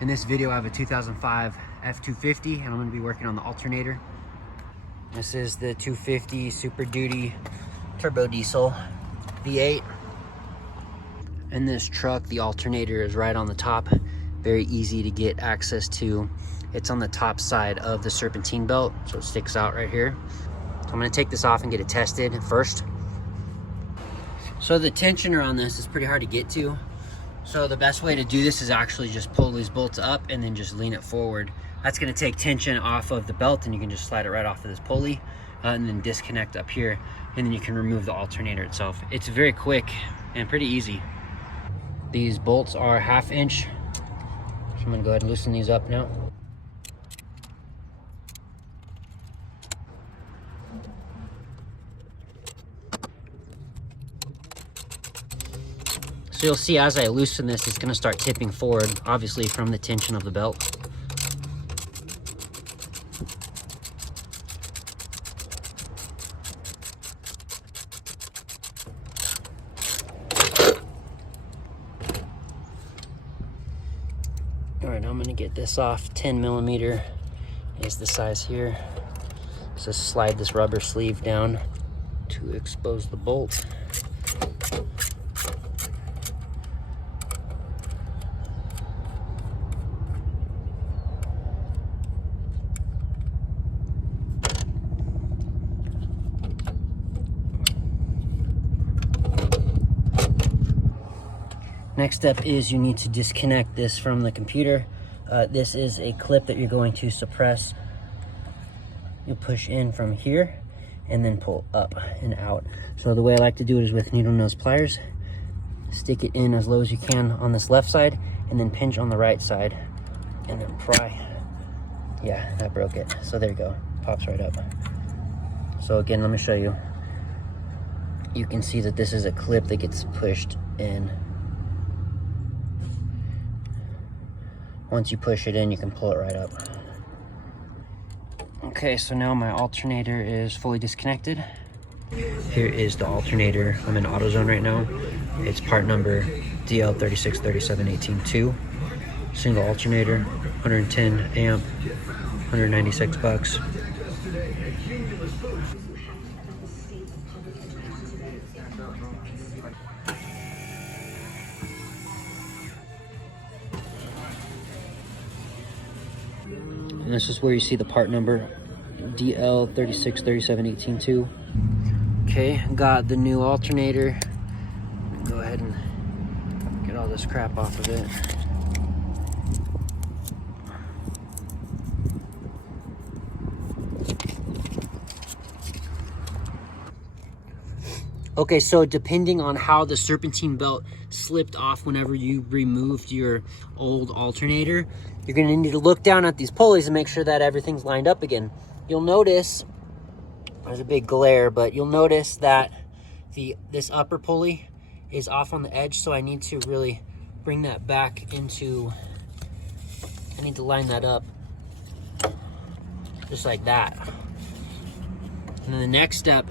In this video, I have a 2005 F250 and I'm gonna be working on the alternator. This is the 250 Super Duty turbo diesel V8. In this truck, the alternator is right on the top. Very easy to get access to. It's on the top side of the serpentine belt, so it sticks out right here. So I'm gonna take this off and get it tested first. So the tensioner on this is pretty hard to get to. So the best way to do this is actually just pull these bolts up and then just lean it forward. That's gonna take tension off of the belt and you can just slide it right off of this pulley and then disconnect up here, and then you can remove the alternator itself. It's very quick and pretty easy. These bolts are 1/2 inch. So I'm gonna go ahead and loosen these up now. So you'll see as I loosen this, it's gonna start tipping forward, obviously from the tension of the belt. All right, now I'm gonna get this off. 10mm is the size here. So slide this rubber sleeve down to expose the bolt. Next step is you need to disconnect this from the computer. This is a clip that you're going to suppress. You push in from here and then pull up and out. So the way I like to do it is with needle nose pliers. Stick it in as low as you can on this left side and then pinch on the right side and then pry. Yeah, that broke it. So there you go, pops right up. So again, let me show you. You can see that this is a clip that gets pushed in. Once you push it in, you can pull it right up. Okay, so now my alternator is fully disconnected. Here is the alternator. I'm in AutoZone right now. It's part number DL3637182. Single alternator, 110 amp, 196 bucks. And this is where you see the part number DL3637182. Okay, got the new alternator. Go ahead and get all this crap off of it. Okay, so depending on how the serpentine belt slipped off whenever you removed your old alternator, you're gonna need to look down at these pulleys and make sure that everything's lined up again. You'll notice, there's a big glare, but you'll notice that this upper pulley is off on the edge, so I need to really bring that back into, I need to line that up, just like that. And then the next step,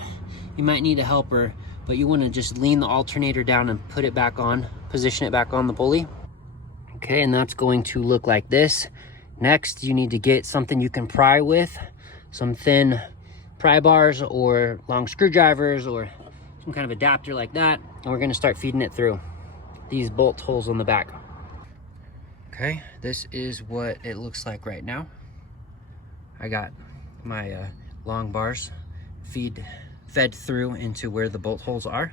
you might need a helper, but you want to just lean the alternator down and put it back on, position it back on the pulley. Okay, and that's going to look like this. Next, you need to get something you can pry with, some thin pry bars or long screwdrivers or some kind of adapter like that, and we're going to start feeding it through these bolt holes on the back. Okay, this is what it looks like right now. I got my long bars fed through into where the bolt holes are,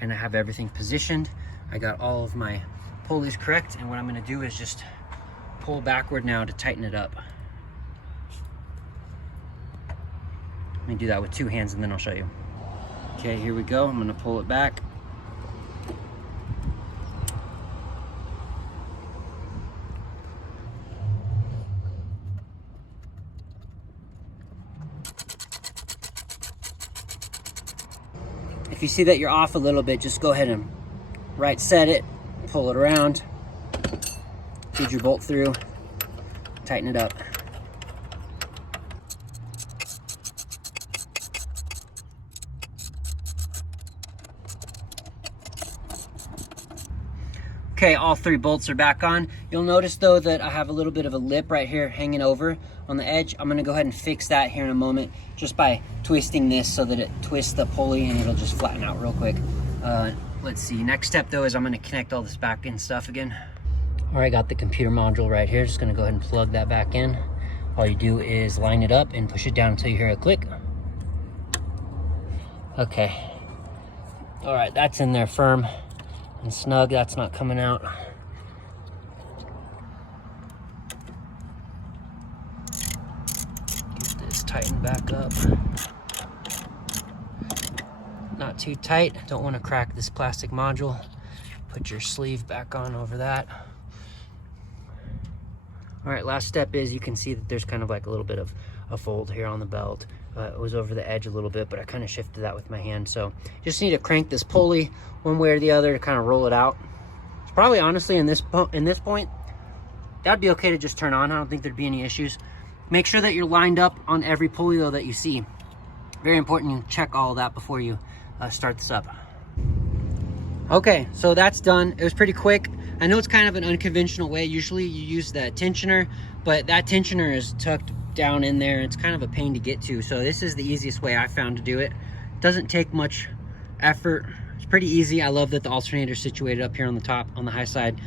and I have everything positioned. I got all of my pulleys correct, and what I'm going to do is just pull backward now to tighten it up. Let me do that with 2 hands and then I'll show you. Okay, here we go. I'm going to pull it back. If you see that you're off a little bit, just go ahead and right set it, pull it around, feed your bolt through, tighten it up. Okay, all 3 bolts are back on. You'll notice though that I have a little bit of a lip right here hanging over on the edge. I'm gonna go ahead and fix that here in a moment just by twisting this so that it twists the pulley and it'll just flatten out real quick. Let's see, next step though is I'm gonna connect all this back in stuff again. All right, got the computer module right here. Just gonna go ahead and plug that back in. All you do is line it up and push it down until you hear a click. Okay. All right, that's in there firm and snug. That's not coming out. Get this tightened back up. Not too tight. Don't want to crack this plastic module. Put your sleeve back on over that. All right, last step is you can see that there's kind of like a little bit of a fold here on the belt. It was over the edge a little bit, but I kind of shifted that with my hand. So just need to crank this pulley one way or the other to kind of roll it out. It's probably honestly in this point, that'd be okay to just turn on. I don't think there'd be any issues. Make sure that you're lined up on every pulley though that you see. Very important you check all of that before you start this up. Okay, so that's done. It was pretty quick. I know it's kind of an unconventional way. Usually you use the tensioner, but that tensioner is tucked down in there. It's kind of a pain to get to. So this is the easiest way I found to do it. Doesn't take much effort. It's pretty easy. I love that the alternator is situated up here on the top, on the high side.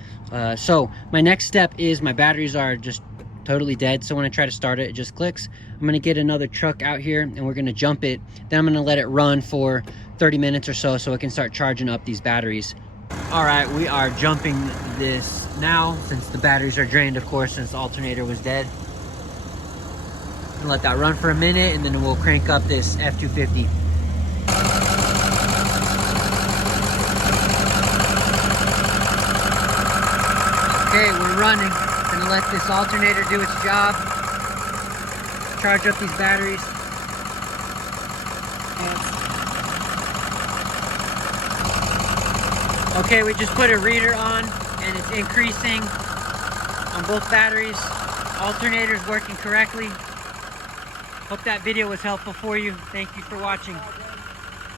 So my next step is my batteries are just totally dead. So when I try to start it, it just clicks. I'm gonna get another truck out here and we're gonna jump it. Then I'm gonna let it run for 30 minutes or so it can start charging up these batteries. All right, we are jumping this now since the batteries are drained, of course, since the alternator was dead. Let that run for a minute and then we'll crank up this F250. Okay, we're running. Gonna let this alternator do its job. Charge up these batteries. Okay, we just put a reader on and it's increasing on both batteries. Alternator's working correctly. Hope that video was helpful for you. Thank you for watching.